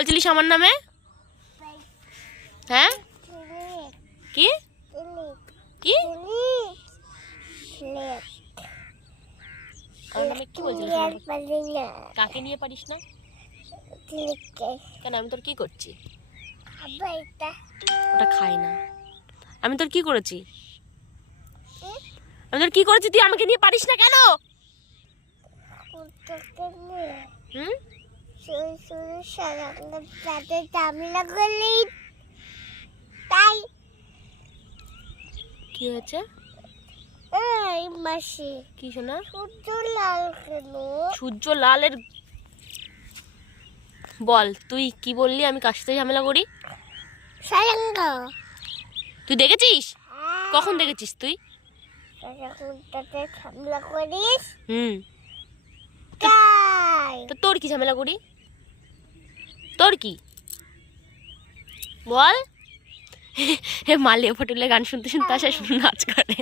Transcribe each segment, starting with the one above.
বলছিলিস আমার নামে? হ্যাঁ কি কি আমার নামে কি বলছিলিস? কাকে নিয়ে পারিস না কেন? আমি তোর কি করছি? ওটা খাই না। আমি তোর কি করেছি? আমি তোর কি করেছি তুই আমাকে নিয়ে পারিস না কেন? হুম কি হয়েছে? কি শোনা? সূর্য লালের বল। তুই কি বললি? আমি কার সাথে ঝামেলা করি? তুই দেখেছিস? কখন দেখেছিস তুই? হুম তো তোর কি ঝামেলা করি? তোর কি বল? হে মালিয়া ফটুলে গান শুনতে শুনতে আসা শুনে নাচ করে।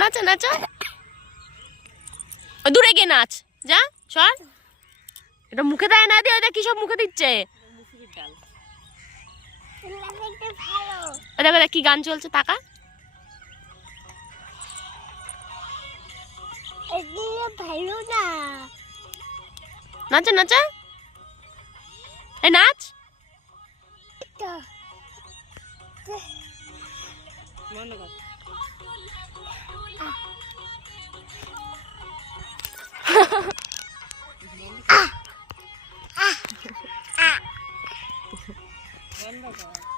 নাচা নাচা, দূরে গিয়ে নাচ। যা সর। এটা মুখে দেয় না দিয়ে, ওটা কি সব মুখে দিচ্ছে? দেখো দেখ কি গান চলছে, তাকা। নাচা নাচা, এই নাচ। বন্ধ কর।